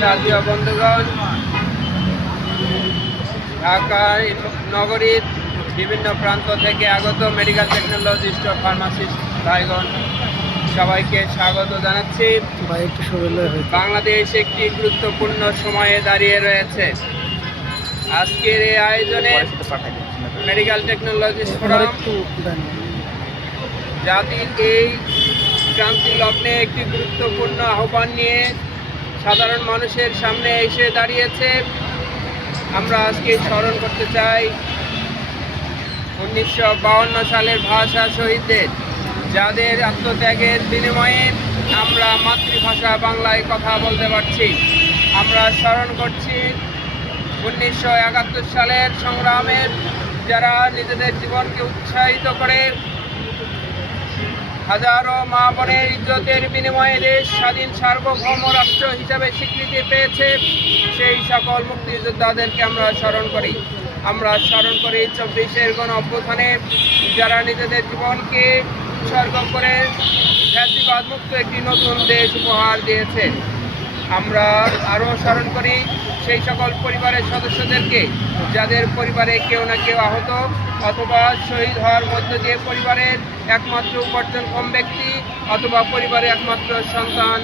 সাথীয় বন্ধুগণ, ঢাকায় নগরীর বিভিন্ন প্রান্ত থেকে আগত মেডিকেল টেকনোলজিস্ট ও ফার্মাসিস্ট ভাইগণ, সবাইকে স্বাগত জানাচ্ছি। বাংলাদেশ একটি গুরুত্বপূর্ণ সময়ে দাঁড়িয়ে রয়েছে। আজকের এই আয়োজনে মেডিকেল টেকনোলজিস্ট ফোরাম জাতির এই ক্রান্তি লগ্নে একটি গুরুত্বপূর্ণ আহ্বান নিয়ে সাধারণ মানুষের সামনে এসে দাঁড়িয়েছে। আমরা আজকে স্মরণ করতে চাই 1952 সালের ভাষা শহীদদের, যাদের আত্মত্যাগের বিনিময়ে আমরা মাতৃভাষা বাংলায় কথা বলতে পারছি। আমরা স্মরণ করছি 1971 সালের সংগ্রামের, যারা নিজেদের জীবনকে উৎসাহিত করে হাজারো মা বোনের ইজ্জতের বিনিময়ে দেশ স্বাধীন সার্বভৌম রাষ্ট্র হিসাবে স্বীকৃতি পেয়েছে। সেই সকল মুক্তিযোদ্ধাদেরকে আমরা স্মরণ করি। আমরা স্মরণ করি 24-এর গণ অভ্যুত্থানে যারা নিজেদের জীবনকে উৎসর্গ করে ফ্যাসিবাদ মুক্ত একটি নতুন দেশ উপহার দিয়েছে। আমরা আরও স্মরণ করি সেই সকল পরিবারের সদস্যদেরকে, যাদের পরিবারে কেউ না কেউ আহত অথবা শহীদ হওয়ার মধ্য দিয়ে পরিবারের একমাত্র উপার্জনক্ষম ব্যক্তি অথবা পরিবারের একমাত্র সন্তান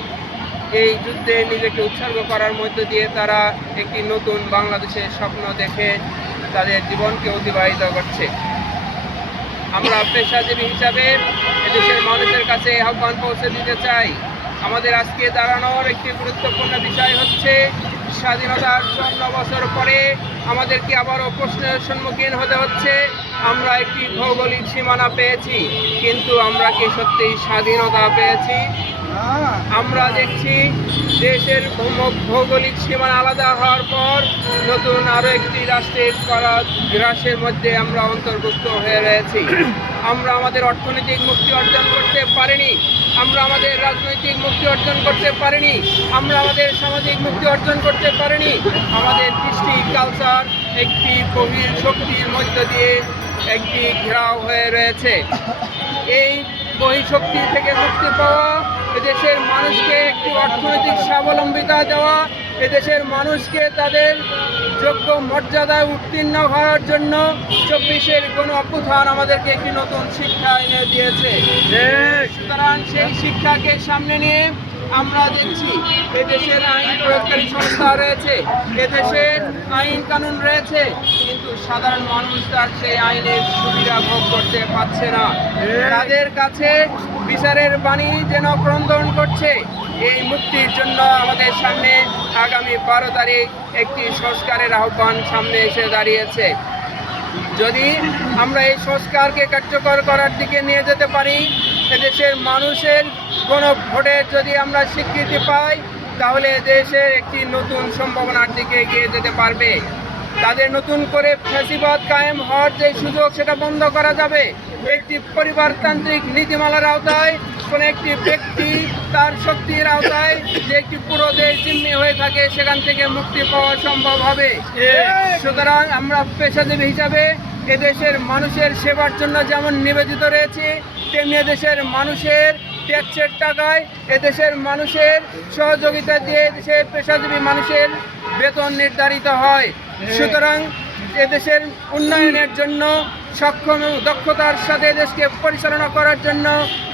এই যুদ্ধে নিজেকে উৎসর্গ করার মধ্য দিয়ে তারা একটি নতুন বাংলাদেশের স্বপ্ন দেখে তাদের জীবনকে অতিবাহিত করছে। আমরা পেশাজীবী হিসাবে এদেশের মানুষের কাছে আহ্বান পৌঁছে দিতে চাই। আমাদের আজকে দাঁড়ানোর একটি গুরুত্বপূর্ণ বিষয় হচ্ছে, স্বাধীনতার 54 বছর পরে আমাদেরকে আবারও প্রশ্নের সম্মুখীন হতে হচ্ছে। আমরা একটি ভৌগোলিক সীমানা পেয়েছি, কিন্তু আমরা কি সত্যিই স্বাধীনতা পেয়েছি? আমরা দেখছি দেশের ভৌগোলিক সীমানা আলাদা হওয়ার পর নতুন আরও একটি রাষ্ট্রের গ্রাসের মধ্যে আমরা অন্তর্ভুক্ত হয়ে রয়েছি। আমরা আমাদের অর্থনৈতিক মুক্তি অর্জন করতে পারিনি, আমরা আমাদের রাজনৈতিক মুক্তি অর্জন করতে পারিনি, আমরা আমাদের সামাজিক মুক্তি অর্জন করতে পারিনি। আমাদের কৃষ্টি কালচার একটি গভীর শক্তির মধ্য দিয়ে একটি ঘেরাও হয়ে রয়েছে। এই বহিঃশক্তি থেকে মুক্তি পাওয়া, এদেশের মানুষকে একটি অর্থনৈতিক স্বাবলম্বিতা দেওয়া, এদেশের মানুষকে তাদের যোগ্য মর্যাদায় উত্তীর্ণ হওয়ার জন্য 24-এর গণ অভ্যুত্থান আমাদেরকে একটি নতুন শিক্ষা এনে দিয়েছে। সুতরাং সেই শিক্ষাকে সামনে নিয়ে আমরা দেখছি এদেশের আইন প্রয়োগকারী সংস্থা রয়েছে, এদেশের আইন কানুন রয়েছে, কিন্তু সাধারণ মানুষ তার সেই আইনের সুবিধা ভোগ করতে পারছে না। তাদের কাছে বিচারের বাণী যেন ক্রন্দন করছে। এই মুক্তির জন্য আমাদের সামনে আগামী 12 তারিখ একটি সংস্কারের আহ্বান সামনে এসে দাঁড়িয়েছে। যদি আমরা এই সংস্কারকে কার্যকর করার দিকে নিয়ে যেতে পারি, এদেশের মানুষের গণভোটের যদি আমরা স্বীকৃতি পাই, তাহলে দেশের একটি নতুন সম্ভাবনার দিকে এগিয়ে যেতে পারবে। তাদের নতুন করে ফ্যাসিবাদ কায়েম হওয়ার যে সুযোগ, সেটা বন্ধ করা যাবে। একটি পরিবারতান্ত্রিক নীতিমালার আওতায় কোনো একটি ব্যক্তি তার শক্তির আওতায় যে একটি পুরো দেশ জিম্মি হয়ে থাকে, সেখান থেকে মুক্তি পাওয়া সম্ভব হবে। সুতরাং আমরা পেশাজীবী হিসাবে এদেশের মানুষের সেবার জন্য যেমন নিবেদিত রয়েছে, তেমনি এদেশের মানুষের ট্যাক্সের টাকায় এদেশের মানুষের সহযোগিতা দিয়ে দেশের পেশাজীবী মানুষের বেতন নির্ধারিত হয়। সুতরাং এদেশের উন্নয়নের জন্য সক্ষম ও দক্ষতার সাথে দেশকে পরিচালনা করার জন্য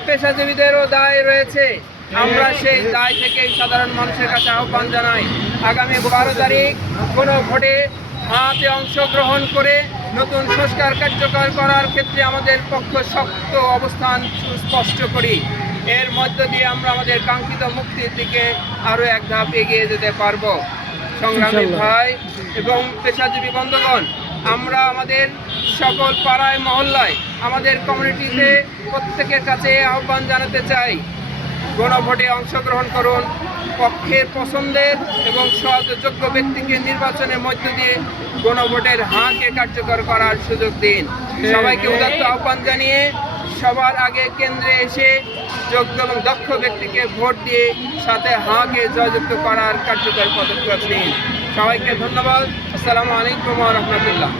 পেশাজীবীদেরও দায় রয়েছে। আমরা সেই দায় থেকে সাধারণ মানুষের কাছে আহ্বান জানাই, আগামী 12 তারিখ কোনো ভোটে হাতে অংশগ্রহণ করে নতুন সংস্কার কার্যকর করার ক্ষেত্রে আমাদের পক্ষ শক্ত অবস্থান সুস্পষ্ট করি। এর মধ্য দিয়ে আমরা আমাদের কাঙ্ক্ষিত মুক্তির দিকে আরও এক ধাপ এগিয়ে যেতে পারব। সংগ্রামী ভাই এবং পেশাজীবী বন্ধুগণ, আমরা আমাদের সকল পাড়ায় মহল্লায় আমাদের কমিউনিটিতে প্রত্যেকের কাছে আহ্বান জানাতে চাই, গণভোটে অংশগ্রহণ করুন। পক্ষের পছন্দের এবং সৎ যোগ্য ব্যক্তিকে নির্বাচনের মধ্য দিয়ে গণভোটের হাঁকে কার্যকর করার সুযোগ দিন। সবাইকে উদাত্ত আহ্বান জানিয়ে সবার আগে কেন্দ্রে এসে যোগ্য এবং দক্ষ ব্যক্তিকে ভোট দিয়ে সাথে হাঁকে জয়যুক্ত করার কার্যকর পদক্ষেপ নিন। সবাইকে ধন্যবাদ। আসসালামু আলাইকুম ওয়া রাহমাতুল্লাহ।